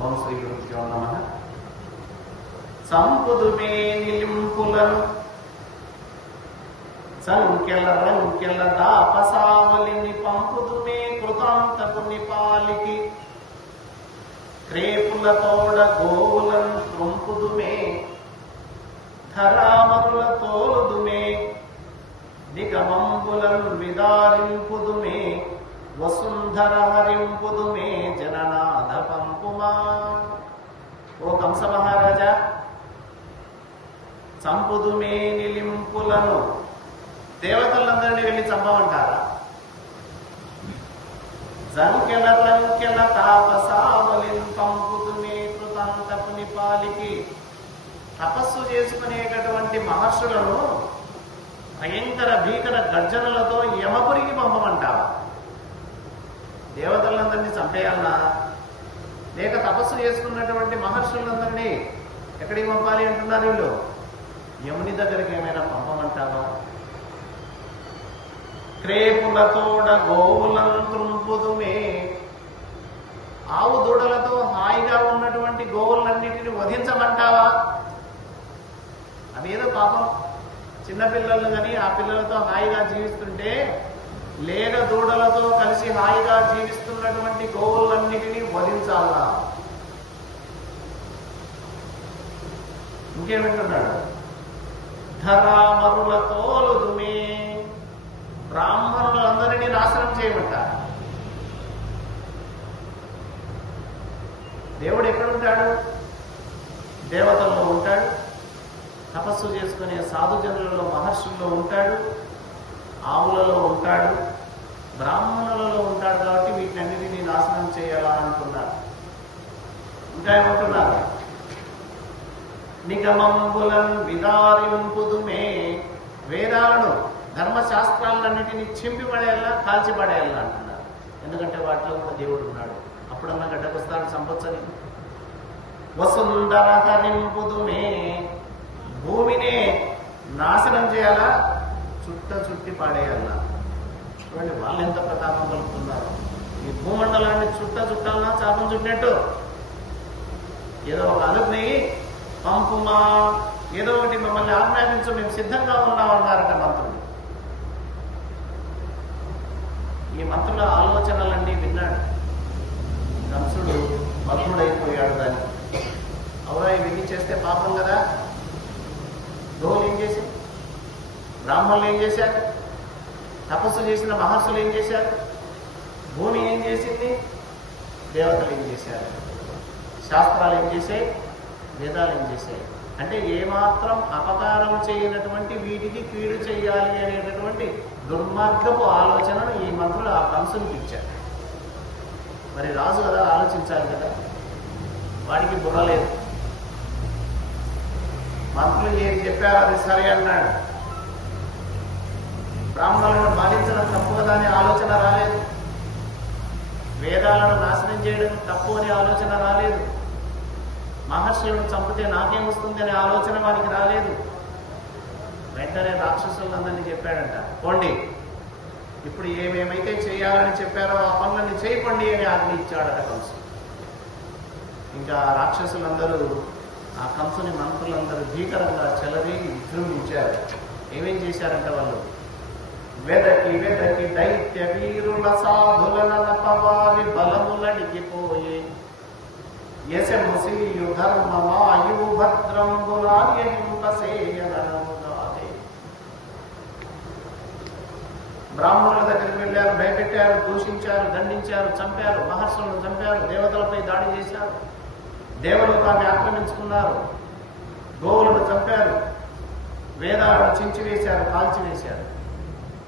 ఓం శ్రీ గురుభ్యో నమః. సంపుదుమే నిలింపులను సంఖ్యల రంకెల దాపసావలిని పంపుదుమే కృతాంతపు నిపాలికి క్రేపుల తోడ గోవులను త్రొంపుదుమే ధరామరుల తోలుదుమే నిగమంబులను విదారింపుదుమే వసుంధర హరింపుదుమే జననాథ పంపుమా. ఓ కంస మహారాజా, చంపుదుమే నిలింపులను, దేవతలందరినీ వెళ్ళి చంపమంటారా? జంకెల తంకెల తాపసావలిన్ పంపుదుమే కృతాంతపు నిపాలికి, తపస్సు చేసుకునేటటువంటి మహర్షులను భయంకర భీకర గర్జనలతో యమపురికి పంపమంటావా? దేవతలందరినీ చంపేయాలన్నా, లేక తపస్సు చేసుకున్నటువంటి మహర్షులందరినీ ఎక్కడికి పంపాలి అంటున్నారు వీళ్ళు? యముని దగ్గరికి ఏమైనా పంపమంటావా? క్రేపులతోడ గోవులను త్రుంపుదుమే, ఆవు దూడలతో హాయిగా ఉన్నటువంటి గోవులన్నిటిని వధించమంటావా? అదేదో పాపం చిన్నపిల్లలు కానీ ఆ పిల్లలతో హాయిగా జీవిస్తుంటే, లేక దూడలతో కలిసి హాయిగా జీవిస్తున్నటువంటి గోవులన్నిటినీ వధించాలా? ఇంకేమంటున్నాడు? ధరామరుల తోలుదుమే, బ్రాహ్మణులందరినీ నాశనం చేయమంటారు. దేవుడు ఎక్కడుంటాడు? దేవతల్లో ఉంటాడు, తపస్సు చేసుకునే సాధుజనులలో మహర్షుల్లో ఉంటాడు, ఆవులలో ఉంటాడు, బ్రాహ్మణులలో ఉంటాడు. కాబట్టి వీటన్నిటినీ నాశనం చేయాలా అంటున్నారు. ఇంకా ఏమంటున్నారు? నిగమంబులను విదారింపుదుమే, వేదాలను ధర్మశాస్త్రాలన్నిటినీ చింపిపడేయాలా, కాల్చిపడేయాలా అంటున్నారు. ఎందుకంటే వాటిలో కూడా దేవుడు ఉన్నాడు. అప్పుడన్నా గడ్డకొస్తాడు సంపత్సని. వసుంధర హరింపుదుమే, భూమిని నాశనం చేయాలా, చుట్టి పాడేయాలా? చూడండి వాళ్ళు ఎంత ప్రతాపం కలుపుతున్నారు. ఈ భూమండలాన్ని చుట్టాలన్నా చాపం చుట్టినట్టు ఏదో ఒక అనుజ్ఞి పంపుమా, ఏదో ఒకటి మమ్మల్ని ఆజ్ఞాపించు, మేము సిద్ధంగా ఉన్నామన్నారట మంత్రులు. ఈ మంత్రుల ఆలోచనలన్నీ విన్నాడు కంసుడు, భద్రుడైపోయాడు. దాన్ని అవునా, ఇవన్నీ చేస్తే పాపం కదా. గోవులు ఏం చేశారు? బ్రాహ్మణులు ఏం చేశారు? తపస్సు చేసిన మహర్షులు ఏం చేశారు? భూమి ఏం చేసింది? దేవతలు ఏం చేశారు? శాస్త్రాలు ఏం చేశాయి? వేదాలు ఏం చేశాయి? అంటే ఏమాత్రం అపకారం చేయనటువంటి వీటికి కీడు చేయాలి అనేటటువంటి దుర్మార్గపు ఆలోచనను ఈ మంత్రులు ఆ కంసునికి ఇచ్చారు. మరి రాజు కదా, ఆలోచించాలి కదా. వాడికి బుర్ర లేదు. మంత్రులు ఏది చెప్పారో అది సరే అన్నాడు. బ్రాహ్మణులను బాధించడం తప్పు కదా అనే ఆలోచన రాలేదు. వేదాలను నాశనం చేయడం తప్పు అనే ఆలోచన రాలేదు. మహర్షులను చంపితే నాకేమొస్తుంది అనే ఆలోచన వారికి రాలేదు. వెంటనే రాక్షసులందరినీ చెప్పాడంట, పోండి, ఇప్పుడు ఏమేమైతే చేయాలని చెప్పారో ఆ పనులన్నీ చేయకండి అని ఆజ్ఞ ఇచ్చాడట కంసు. ఇంకా రాక్షసులందరూ ఆ కంసుని మంత్రులందరూ భీకరంగా చెలరి విజృంభించారు. ఏమేం చేశారంట వాళ్ళు? వెదకి వెదకి దైత్య వీరుల సాధుల నపవారి బలములడిగిపోయే యశముసీయు ధర్మమాయు భద్రంబులాయహింపసేయనముగాదే. బ్రాహ్మణుల దగ్గరికి వెళ్ళారు, భయపెట్టారు, దూషించారు, దండించారు, చంపారు, మహర్షులను చంపారు, దేవతలపై దాడి చేశారు, దేవలోకాన్ని ఆక్రమించుకున్నారు, గోవులను చంపారు, వేదాలను చించివేశారు, కాల్చివేశారు.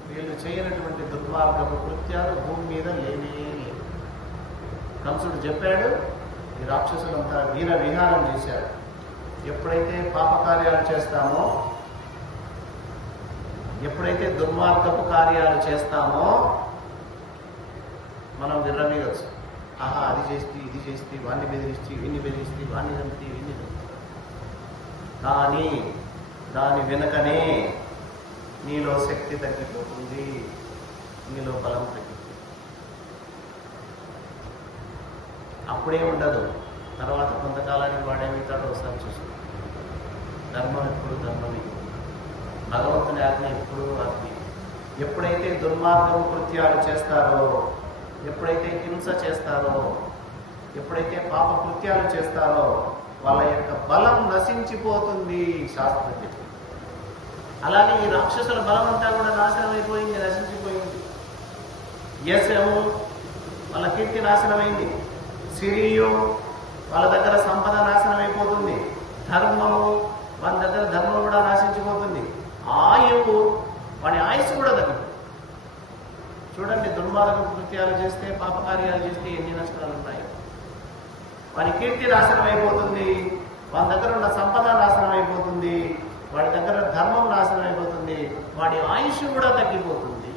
వీళ్ళు చేయనటువంటి దుర్మార్గపు కృత్యాలు భూమి మీద లేనే లేవు. కంసుడు చెప్పాడు, ఈ రాక్షసులంతా వీర విహారం చేశారు. ఎప్పుడైతే పాపకార్యాలు చేస్తామో, ఎప్పుడైతే దుర్మార్గపు కార్యాలు చేస్తామో మనం విర్రమీయవచ్చు. ఆహా, అది చేస్తే ఇది చేస్తే, వాడిని బెదిరిస్తే వీడిని బెదిరిస్తే, వాడిని చంపితే వీడిని చంపితే. కానీ దాని వెనుకనే నీలో శక్తి తగ్గిపోతుంది, నీలో బలం తగ్గిపోతుంది. అప్పుడే ఉండదు, తర్వాత కొంతకాలానికి వాడేమిస్తాడో ఒకసారి చూసుకో. ధర్మం ఎప్పుడు ధర్మమే, భగవంతుని ఆజ్ఞ ఎప్పుడు ఆజ్ఞ. ఎప్పుడైతే దుర్మార్గం కృత్యాలు చేస్తారో, ఎప్పుడైతే హింస చేస్తారో, ఎప్పుడైతే పాప కృత్యాలు చేస్తారో వాళ్ళ యొక్క బలం నశించిపోతుంది శాస్త్రం చెప్పి. అలాగే ఈ రాక్షసుల బలం అంతా కూడా నాశనం అయిపోయింది, నశించిపోయింది. యశము వాళ్ళ కీర్తి నాశనమైంది, సిరియు వాళ్ళ దగ్గర సంపద నాశనం అయిపోతుంది, ధర్మము వాళ్ళ దగ్గర ధర్మం కూడా నాశించిపోతుంది, ఆయువు వాడి ఆయుస్సు కూడా తగ్గిపోతుంది. చూడండి, దుర్మార్గ కృత్యాలు చేస్తే, పాపకార్యాలు చేస్తే ఎన్ని నష్టాలు ఉన్నాయి. వాడి కీర్తి నాశనం అయిపోతుంది, వాళ్ళ దగ్గర ఉన్న సంపద నాశనం అయిపోతుంది, వాడి దగ్గర ధర్మం నాశనం అయిపోతుంది, వాడి ఆయుష్ కూడా తగ్గిపోతుంది,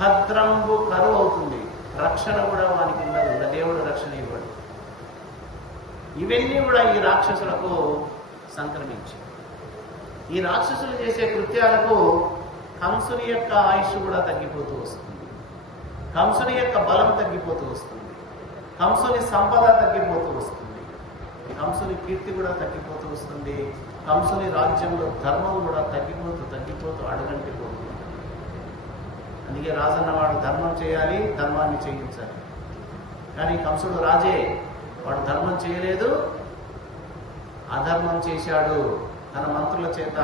భద్రంబు కరువు అవుతుంది, రక్షణ కూడా వానికి ఉండదు, దేవుడు రక్షణ ఇవ్వడు. ఇవన్నీ కూడా ఈ రాక్షసులకు సంక్రమించి, ఈ రాక్షసులు చేసే కృత్యాలకు కంసుని యొక్క ఆయుష్ కూడా తగ్గిపోతూ వస్తుంది, కంసుని యొక్క బలం తగ్గిపోతూ వస్తుంది, కంసుని సంపద తగ్గిపోతూ వస్తుంది, కంసుని కీర్తి కూడా తగ్గిపోతూ వస్తుంది, కంసుని రాజ్యంలో ధర్మం కూడా తగ్గిపోతూ అడుగంటిపోతుంది. అందుకే రాజన్నవాడు ధర్మం చేయాలి, ధర్మాన్ని చేయించాలి. కానీ కంసుడు రాజే, వాడు ధర్మం చేయలేదు, అధర్మం చేశాడు. తన మంత్రుల చేత,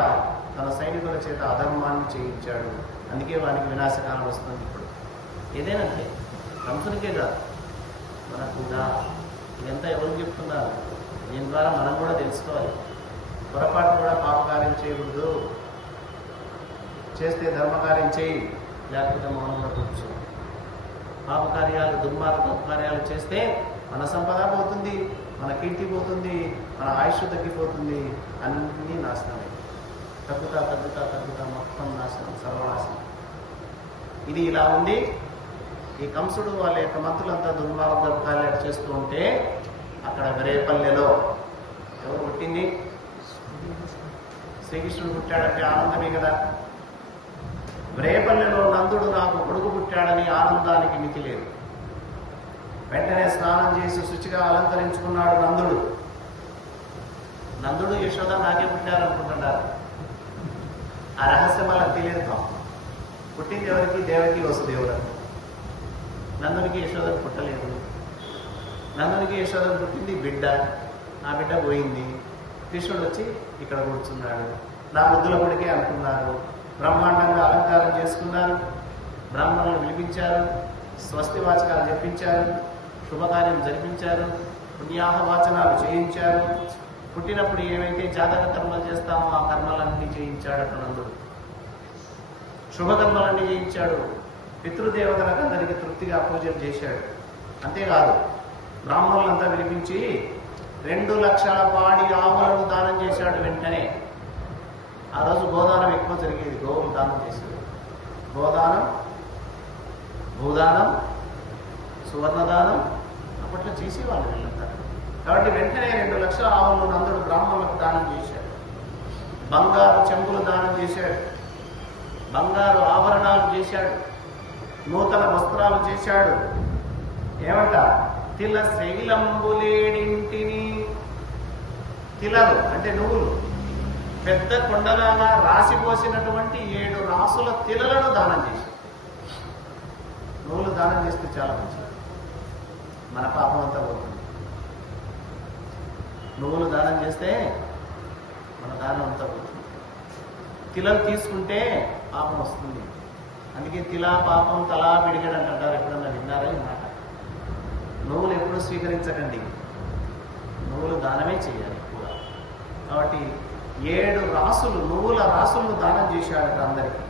తన సైనికుల చేత అధర్మాన్ని చేయించాడు. అందుకే వానికి వినాశకాలం వస్తుంది. ఇప్పుడు ఏదైనా కంసునికే కాదు, మనకు కూడా ఇదంతా ఎవరు చెప్తున్నారు, దీని ద్వారా మనం కూడా తెలుసుకోవాలి. పొరపాటు కూడా పాపకార్యం చేయకూడదు, చేస్తే ధర్మకార్యం చేయి, లేకపోతే మౌనంగా కూర్చో. పాపకార్యాలు, దుర్మార్గ కార్యాలు చేస్తే మన సంపద పోతుంది, మన కీర్తి పోతుంది, మన ఆయుష్ తగ్గిపోతుంది, అన్నీ నాశనమే. తగ్గుతా మొత్తం నాశనం, సర్వనాశనం. ఇది ఇలా ఉంది. ఈ కంసుడు వాళ్ళ యొక్క మంత్రులంతా దుర్మార్గ కార్యాలు చేస్తూ ఉంటే అక్కడ వేరేపల్లెలో ఎవరు పుట్టింది? శ్రీకృష్ణుడు పుట్టాడంటే ఆనందమే కదా. వేరేపల్లెలో నందుడు నాకు కొడుకు పుట్టాడని ఆనందానికి మితి లేదు. వెంటనే స్నానం చేసి శుచిగా అలంకరించుకున్నాడు నందుడు. నందుడు యశోద నాకే పుట్టారనుకుంటున్నారు. ఆ రహస్యం వాళ్ళకి తెలియదు. పుట్టింది ఎవరికి? దేవకి వసుదేవులకు. నందునికి యశోదకు పుట్టలేదు. నందునికి యశోదకు పుట్టింది బిడ్డ. ఆ బిడ్డ పోయింది. కృష్ణుడు వచ్చి ఇక్కడ కూర్చున్నాడు. నా బుద్ధుల కొడుకే అనుకున్నారు. బ్రహ్మాండంగా అలంకారం చేసుకున్నారు, బ్రాహ్మణులు పిలిపించారు, స్వస్తి వాచకాలు చెప్పించారు, శుభకార్యం జరిపించారు, పుణ్యాహవాచనాలు చేయించారు. పుట్టినప్పుడు ఏవైతే జాతక కర్మలు చేస్తామో ఆ కర్మలన్నీ చేయించాడు అక్కడ నందుడు. శుభకర్మలన్నీ చేయించాడు. పితృదేవతలకు అందరికీ తృప్తిగా పూజలు చేశాడు. అంతేకాదు, బ్రాహ్మణులంతా పిలిపించి 2 లక్షల పాడి ఆవులను దానం చేశాడు. వెంటనే ఆ రోజు గోదానం ఎక్కువ జరిగేది, గోవులు దానం చేశాడు. గోదానం, భూదానం, సువర్ణదానం అప్పట్లో చేసేవాళ్ళు వీళ్ళంతా. కాబట్టి వెంటనే 2 లక్షల ఆవులను నందుడు బ్రాహ్మణులకు దానం చేశాడు. బంగారు చెంబులు దానం చేశాడు, బంగారు ఆభరణాలు చేశాడు, నూతన వస్త్రాలు చేశాడు. ఏమంట? తిల శైలంబులేడింటిని, తిలలు అంటే నువ్వులు, పెద్ద కొండలాగా రాసిపోసినటువంటి 7 రాసుల తిలలను దానం చేశాడు. నువ్వులు దానం చేస్తే చాలా మంచిది, మన పాపం అంతా పోతుంది. నువ్వులు దానం చేస్తే మన దానం అంతా పోతుంది. తిలలు తీసుకుంటే పాపం వస్తుంది. అందుకే తిలా పాపం తలా పిడిగడు అంటారు. ఎప్పుడన్నా విన్నారా ఈ మాట? నువ్వులు ఎప్పుడు స్వీకరించకండి, నువ్వులు దానమే చేయాలి కూడా. కాబట్టి 7 రాసులు, నువ్వుల రాసులను దానం చేశాడట అందరికీ.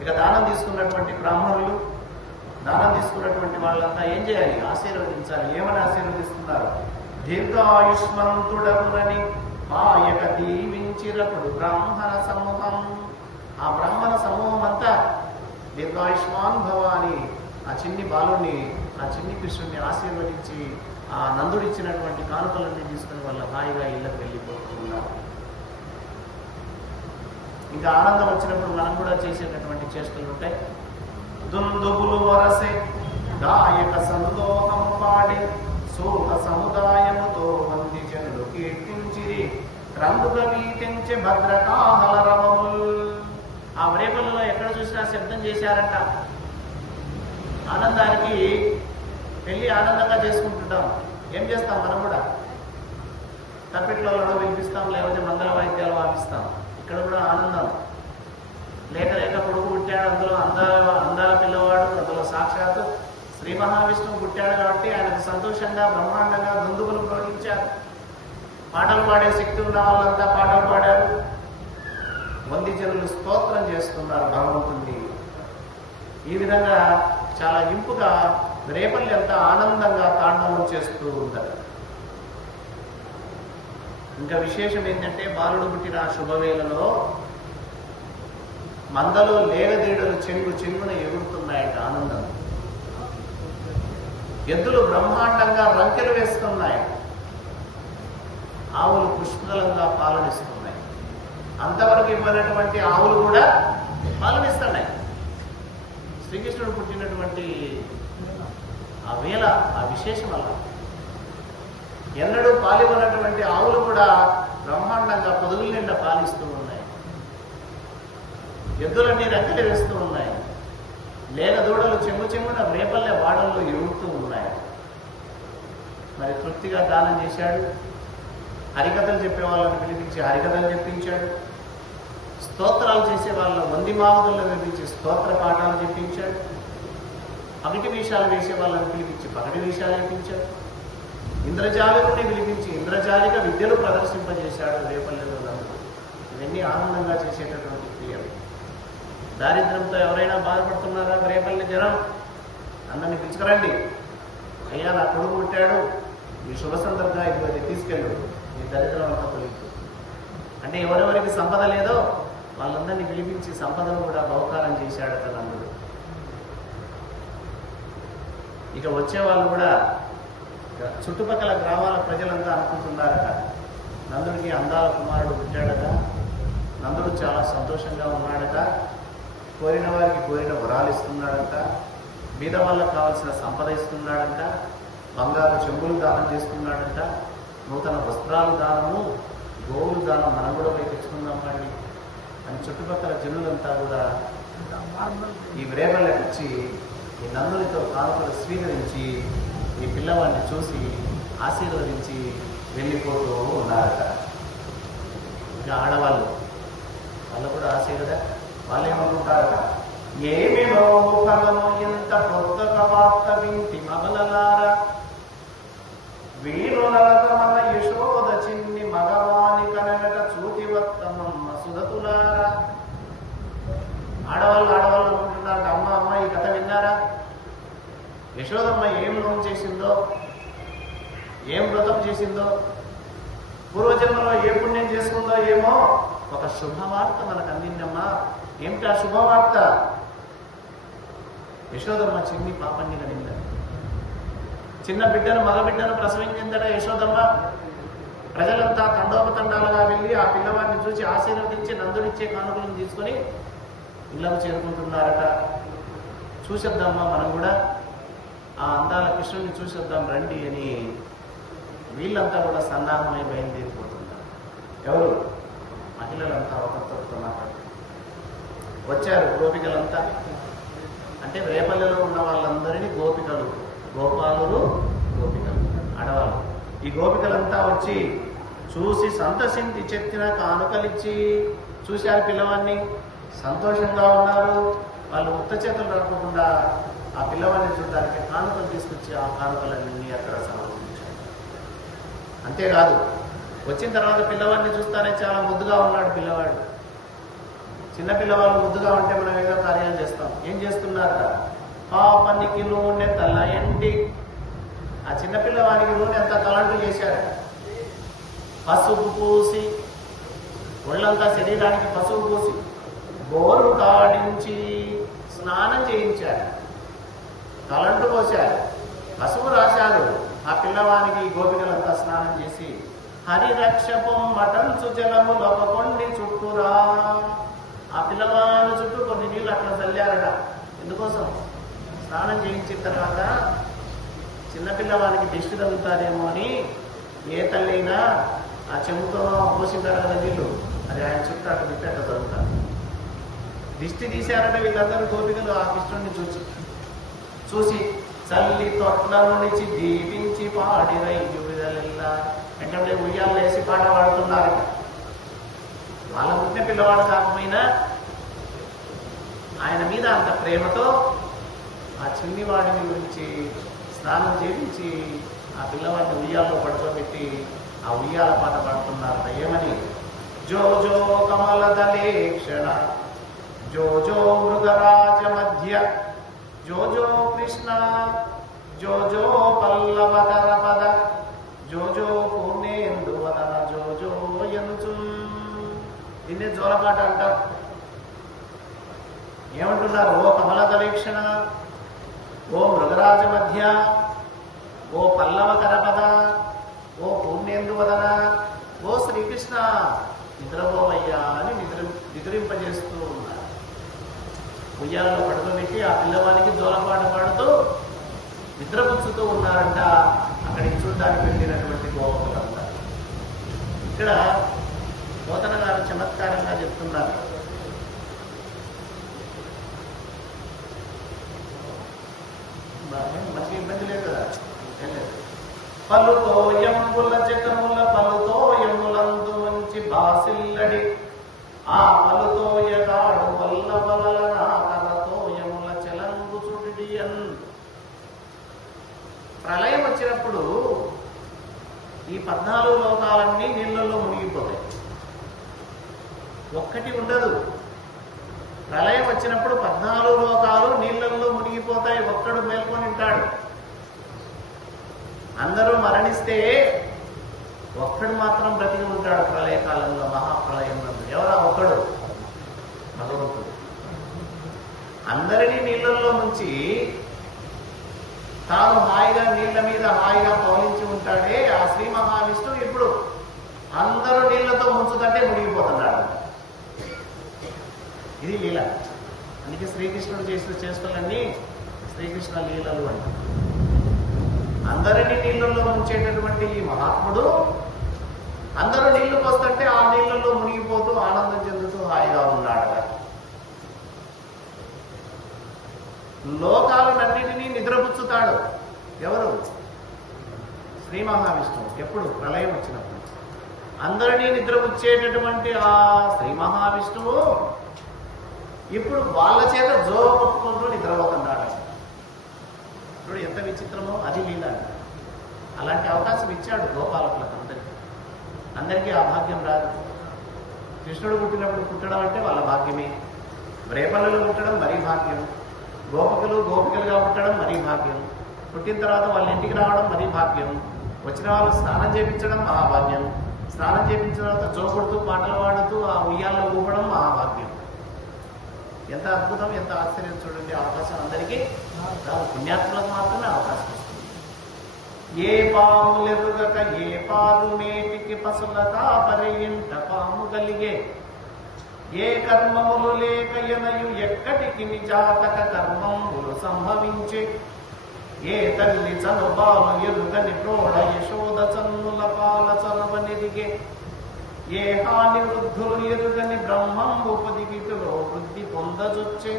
ఇక దానం తీసుకున్నటువంటి బ్రాహ్మణులు, దానం తీసుకున్నటువంటి వాళ్ళంతా ఏం చేయాలి? ఆశీర్వదించాలి. ఏమని ఆశీర్వదిస్తున్నారు? దీర్ఘాయుష్మంతుడమునని మాయక దీవించినప్పుడు బ్రాహ్మణ సమూహం, ఆ బ్రాహ్మణ సమూహం అంతా దీర్ఘాయుష్మాన్ భవ అని ఆ చిన్ని బాలుని, ఆ చిన్ని కృష్ణుడిని ఆశీర్వదించి ఆ నందుడిచ్చినటువంటి కానుకలన్నీ తీసుకుని వాళ్ళ హాయిగా ఇళ్ళకి వెళ్ళిపోతూ ఉన్నారు. ఇంకా ఆనందం వచ్చినప్పుడు మనం కూడా చేసేటటువంటి చేష్టలు ఉంటాయి. దుందుబులు వరసే గాయక సందోహం పాడి సూత సముదాయముతో మంది జనులు కీర్తించిరి రంగుగా వీతించే భద్రకాహల రవముల్. ఆ రేపల్లో ఎక్కడ చూసినా శబ్దం చేశారంట. ఆనందానికి పెళ్లి ఆనందంగా చేసుకుంటుంటాం. ఏం చేస్తాం మనం కూడా? తప్పిట్లలో వినిపిస్తాం, లేకపోతే మంగళ వాయిద్యాలు వాపిస్తాం. ఇక్కడ కూడా ఆనందం. లేక లేక కొడుకు పుట్టాడు, అందులో అందాల పిల్లవాడు, అందులో సాక్షాత్తు శ్రీ మహావిష్ణువు పుట్టాడు కాబట్టి ఆయనకు సంతోషంగా బ్రహ్మాండంగా దుందుగులు ప్రోగించారు. పాటలు పాడే శక్తి ఉన్న వాళ్ళంతా పాటలు పాడారు. వంది జనులు స్తోత్రం చేస్తున్నారు భగవంతుణ్ణి. ఈ విధంగా చాలా ఇంపుగా రేపల్లి అంతా ఆనందంగా తాండవం చేస్తూ ఉంటారు. ఇంకా విశేషం ఏంటంటే బాలుడు పుట్టిన శుభవేళలో మందలో లేగదీడలు చెంగున ఎగురుతున్నాయట ఆనందం. ఎద్దులు బ్రహ్మాండంగా రంకెలు వేస్తున్నాయి. ఆవులు పుష్కలంగా పాలనిస్తున్నాయి. అంతవరకు ఇవ్వనటువంటి ఆవులు కూడా పాలనిస్తున్నాయి. శ్రీకృష్ణుడు పుట్టినటువంటి ఆ వేళ, ఆ విశేషం వల్ల ఎన్నడూ పాలివ్వనటువంటి ఆవులు కూడా బ్రహ్మాండంగా పొదుగుల నిండా పాలిస్తూ ఉన్నాయి. ఎద్దులన్నీ రంకెలు వేస్తూ ఉన్నాయి. లేక దూడలు చెంగున రేపల్లె వాడల్లో ఎగురుతూ ఉన్నాయి. మరి తృప్తిగా దానం చేశాడు. హరికథలు చెప్పే వాళ్ళని పిలిపించి హరికథలు చెప్పించాడు. స్తోత్రాలు చేసే వాళ్ళ వంది మావదులను పిలిపించి స్తోత్ర పాఠాలు చెప్పించాడు. పగటి వేషాలు వేసే వాళ్ళని పిలిపించి పగటి వేషాలు చెప్పించాడు. ఇంద్రజాలికుని పిలిపించి ఇంద్రజాలిక విద్యలు ప్రదర్శింపజేశాడు రేపల్లెలో. ఇవన్నీ ఆనందంగా చేసేటటువంటి క్రియలు. దారిద్ర్యంతో ఎవరైనా బాధపడుతున్నారా? రేపల్లి జనం అందరినీ పిలుచుకురండి. అయ్యా నా కొడుకు పుట్టాడు, ఈ శుభ సందర్భంగా ఇది తీసుకెళ్ళు, ఈ దరిద్రం అంతా తొలగి. అంటే ఎవరెవరికి సంపద లేదో వాళ్ళందరినీ పిలిపించి సంపదను కూడా బహుకారం చేశాడట నందుడు. ఇక వచ్చే వాళ్ళు కూడా చుట్టుపక్కల గ్రామాల ప్రజలంతా అనుకుంటున్నారట, నందుడికి అందాల కుమారుడు పుట్టాడట, నందుడు చాలా సంతోషంగా ఉన్నాడట, కోరిన వారికి కోరిన వరాలు ఇస్తున్నాడంట, బీద వాళ్ళకు కావాల్సిన సంపద ఇస్తున్నాడంట, బంగారు చెంబులు దానం చేస్తున్నాడంట, నూతన వస్త్రాలు దానము, గోవులు దానం మనం కూడా పోయి తెచ్చుకుందాం అండి అని చుట్టుపక్కల జనులంతా కూడా ఈ రేపల్లెకి వచ్చి ఈ నందునితో కానుకలు స్వీకరించి ఈ పిల్లవాడిని చూసి ఆశీర్వదించి వెళ్ళిపోతూ ఉన్నారట. ఇంకా ఆడవాళ్ళు వాళ్ళు కూడా ఆశ కదా, వాళ్ళు ఏమనుకుంటారట, ఏమినో ముఖమో ఎంత పొద్దుక వార్త వింటి మగలలారా, వీరులత మన యశోద చిన్ని మగవాని కనగట చూటివత్తమమ్మ సుధతులారా. ఆడవాళ్ళు అనుకుంటున్నారట, అమ్మ ఈ కథ విన్నారా? యశోదమ్మ ఏం లోన్ చేసిందో, ఏం వ్రతం చేసిందో, పూర్వజన్మలో ఏ పుణ్యం చేసుకుందో ఏమో, ఒక శుభవార్త మనకు అందిందమ్మా. ఏమిటి ఆ శుభవార్త? యశోదమ్మ చిన్ని పాపాన్ని కనింద, చిన్న బిడ్డను మగ బిడ్డను ప్రసవించిందట యశోదమ్మ. ప్రజలంతా తండోపతండాలుగా వెళ్ళి ఆ పిల్లవాడిని చూసి ఆశీర్వదించి నందుడిచ్చే కానుకలను తీసుకొని ఇళ్లకు చేరుకుంటున్నారట. చూసేద్దామా మనం కూడా, ఆ అందాల కృష్ణుని చూసేద్దాం రండి అని వీళ్ళంతా కూడా సన్నాహమై బయలుదేరిపోతున్నారు. ఎవరు? మహిళలంతా ఒకరితో మాట్లాడుతున్నారు. వచ్చారు గోపికలంతా. అంటే రేపల్లెలో ఉన్న వాళ్ళందరినీ గోపికలు, గోపాలులు, గోపికలు ఆడవాళ్ళు. ఈ గోపికలంతా వచ్చి చూసి సంతసించి చెత్తిన కానుకలిచ్చి చూశారు పిల్లవాడిని, సంతోషంగా ఉన్నారు. వాళ్ళు ఉత్త చేతులు రాకుండా ఆ పిల్లవాడిని చూడడానికి కానుకలు తీసుకొచ్చి ఆ కానుకలన్నీ అక్కడ సమర్పించారు. అంతేకాదు, వచ్చిన తర్వాత పిల్లవాడిని చూస్తానే చాలా ముద్దుగా ఉన్నాడు పిల్లవాడు. చిన్న పిల్లవాళ్ళు ముద్దుగా ఉంటే మనం ఏదో కార్యాలు చేస్తాం. ఏం చేస్తున్నారట? పాపనికి నూనె తల ఎండి, ఆ చిన్నపిల్లవాడికి నూనె అంతా తలంటు చేశారు. పసుపు పూసి, ఒళ్ళంతా శరీరానికి పసుపు పూసి బోరు కాడించి స్నానం చేయించారు. తలంటు పోశారు, పసుపు రాశారు. ఆ పిల్లవానికి గోపికలంతా స్నానం చేసి హరిరక్షపం మటంచు జలము లొపకొండి చుట్టూరా, ఆ పిల్లవాని చుట్టూ కొన్ని నీళ్ళు అట్లా చల్లారట. ఎందుకోసం? స్నానం చేయించిన తర్వాత చిన్నపిల్లవానికి దిష్టి తగ్గుతారేమో అని ఏ తల్లి అయినా ఆ చెంబుతో పోసింటారు కదా వీళ్ళు, అది ఆయన చుట్టూ అటు తిప్పి అట్లా తగ్గుతారు. దిష్టి తీశారంటే వీళ్ళందరూ గోపికలు ఆ కృష్ణుడిని చూసి చల్లి తొట్ల నుంచి దీపించి పాడిరయ్యు విదలెల్లా అంటే ఉయ్యాలు వేసి పాట పాడుతున్నారట. వాళ్ళ పుట్టిన పిల్లవాడు కాకపోయినా ఆయన మీద అంత ప్రేమతో ఆ చిన్నివాడిని గురించి స్నానం చేయించి ఆ పిల్లవాడిని ఉయ్యాల్లో పడుకోబెట్టి ఆ ఉయ్యాల పాట పాడుతున్నారట. ఏమని? జో జో కమలదలేక్షణ జో జో మృగరాజ మధ్య జో జో కృష్ణ జో జో పల్లవకర పద జో జో పూర్ణేందు వదన జో జో యనుచు. దీన్నే జోలపాట అంటారు. ఏమంటున్నారు? ఓ కమలదలేక్షణ, ఓ మృగరాజ మధ్య, ఓ పల్లవకర పద, ఓ పూర్ణేందు వదన, ఓ శ్రీకృష్ణ నిద్రపోవయ్యా అని నిద్రింపజేస్తూ ఉన్నారు. ఉయ్యాలలో పడుకోబెట్టి ఆ పిల్లవానికి జోలపాట పాడుతూ నిద్రపుచ్చుతూ ఉన్నారంట అక్కడికి చూడడానికి వెళ్ళినటువంటి గోపకులంతా. ఇక్కడ పోతన గారు చమత్కారంగా చెప్తున్నారు. మనకి ఇబ్బంది లేదు కదా. పలుతో ఎమ్ముల జగముల పలుతో ఎమ్ములందు మంచి బాసిల్లడి ఆ పలుతో ఎగాడు వల్ల వలల నాకలతో ఎముల చెలంగు చుడియన్. ప్రళయం వచ్చినప్పుడు ఈ 14 లోకాలన్నీ నీళ్ళల్లో మునిగిపోతాయి, ఒక్కటి ఉండదు. ప్రళయం వచ్చినప్పుడు 14 లోకాలు నీళ్ళల్లో మునిగిపోతాయి, ఒక్కడు మేల్కొని ఉంటాడు. అందరూ మరణిస్తే ఒక్కడు మాత్రం బ్రతికి ఉంటాడు ప్రళయకాలంలో, మహాప్రళయంలో. ఎవరా ఒక్కడు? భగవంతుడు. అందరినీ నీళ్ళల్లో ముంచి తాను హాయిగా నీళ్ల మీద హాయిగా పౌలించి ఉంటాడే ఆ శ్రీ మహావిష్ణువు ఇప్పుడు అందరూ నీళ్లతో ముంచుతంటే మునిగిపోతున్నాడు. ఇది లీల. అందుకే శ్రీకృష్ణుడు చేసిన చేష్టలన్నీ శ్రీకృష్ణ లీలలు అంటారు. అందరినీ నీళ్ళల్లో ముంచేటటువంటి ఈ మహాత్ముడు అందరూ నీళ్లు పోస్తుంటే ఆ నీళ్లలో మునిగిపోతూ ఆనందం చెందుతూ హాయిగా ఉన్నాడు. లోకాలన్నిటినీ నిద్రపుచ్చుతాడు. ఎవరు? శ్రీ మహావిష్ణువు. ఎప్పుడు? ప్రళయం వచ్చినప్పుడు. అందరినీ నిద్రపుచ్చేటటువంటి ఆ శ్రీ మహావిష్ణువు ఇప్పుడు వాళ్ళ చేత జో కొట్టుకుంటూ నిద్రపోతున్నాడు. ఇప్పుడు ఎంత విచిత్రమో అది లీల. అలాంటి అవకాశం ఇచ్చాడు గోపాలకులకు అందరికీ ఆ భాగ్యం రాదు. కృష్ణుడు పుట్టినప్పుడు పుట్టడం అంటే వాళ్ళ భాగ్యమే. రేపల్లలో పుట్టడం మరీ భాగ్యం. గోపికలుగా పుట్టడం మరీ భాగ్యం. పుట్టిన తర్వాత వాళ్ళ ఇంటికి రావడం మరీ భాగ్యం. వచ్చిన వాళ్ళు స్నానం చేయించడం మహాభాగ్యం. స్నానం చేయించిన తర్వాత జోకొడుతూ పాటలు పాడుతూ ఆ ఉయ్యాల్లో ఊపడం మహాభాగ్యం. ఎంత అద్భుతం, ఎంత ఆశ్చర్యం చూడండి. అవకాశం అందరికీ పుణ్యాత్ములకు మాత్రమే అవకాశం వస్తుంది. ఏ పాములెరుగక ఏ పాదు మేటికి పసుల కాపరి ఇంట పాము కలిగే ఏ కర్మములు లేక ఎనయు ఎక్కడికి నిజాతక కర్మములు సంభవించే ఏ తల్లి చనుబాలు ఎరుగని ప్రోడ యశోద చన్నుల పాల చొరవనిరిగే ఏ హాని వృద్ధులు ఎరుగని బ్రహ్మంబు పొదిగితులో వృద్ధి పొందజొచ్చే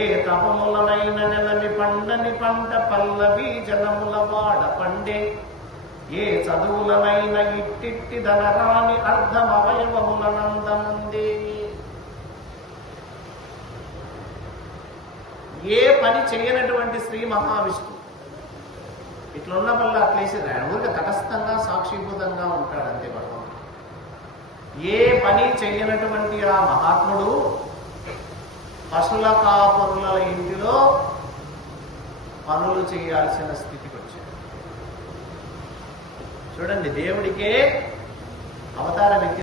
ఏ తపములనైన నెలని పండని పంట పల్లవి జనముల వాడ పండే ఏ చదువులనైన ఇట్టిట్టి ధనరాని అర్ధమవయవములనందముందే. ఏ పని చేయనటువంటి శ్రీ మహావిష్ణు ఇట్లున్న వల్ల అట్లేసేది ఆయన ఊరిక తటస్థంగా సాక్షిభూతంగా ఉంటాడు అంతే భగవంతుడు. ఏ పని చెయ్యనటువంటి ఆ మహాత్ముడు పశువుల కాపరుల ఇంటిలో పనులు చేయాల్సిన స్థితికి వచ్చాడు. చూడండి, దేవుడికే అవతారం ఎత్తి